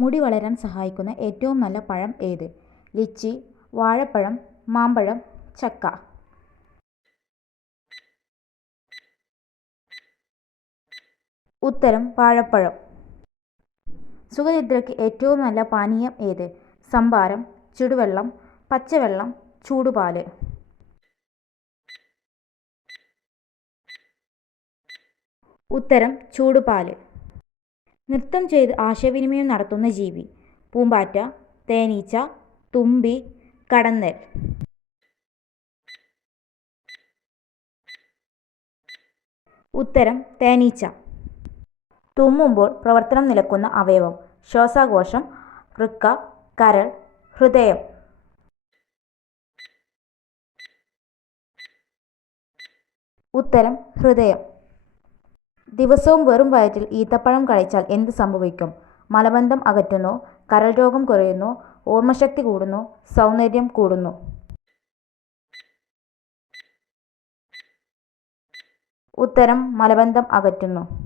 മുടി വളരാൻ സഹായിക്കുന്ന ഏറ്റവും നല്ല പഴം ഏത്? ലിച്ചി വാഴപ്പഴം മാമ്പഴം ചക്ക. ഉത്തരം വാഴപ്പഴം. സുഖനിദ്രയ്ക്ക് ഏറ്റവും നല്ല പാനീയം ഏത്? സംഭാരം ചുടുവെള്ളം പച്ചവെള്ളം ചൂടുപാൽ. ഉത്തരം ചൂടുപാൽ. നൃത്തം ചെയ്ത് ആശയവിനിമയം നടത്തുന്ന ജീവി. പൂമ്പാറ്റ തേനീച്ച തുമ്പി കടന്നൽ. ഉത്തരം തേനീച്ച. തുമ്മുമ്പോൾ പ്രവർത്തനം നിലക്കുന്ന അവയവം. ശ്വാസകോശം വൃക്ക കരൾ ഹൃദയം. ഉത്തരം ഹൃദയം. ദിവസവും വെറും വയറ്റിൽ ഈത്തപ്പഴം കഴിച്ചാൽ എന്ത് സംഭവിക്കും? മലബന്ധം അകറ്റുന്നു കരൾ രോഗം കുറയുന്നു ഓർമ്മശക്തി കൂടുന്നു സൗന്ദര്യം കൂടുന്നു. ഉത്തരം മലബന്ധം അകറ്റുന്നു.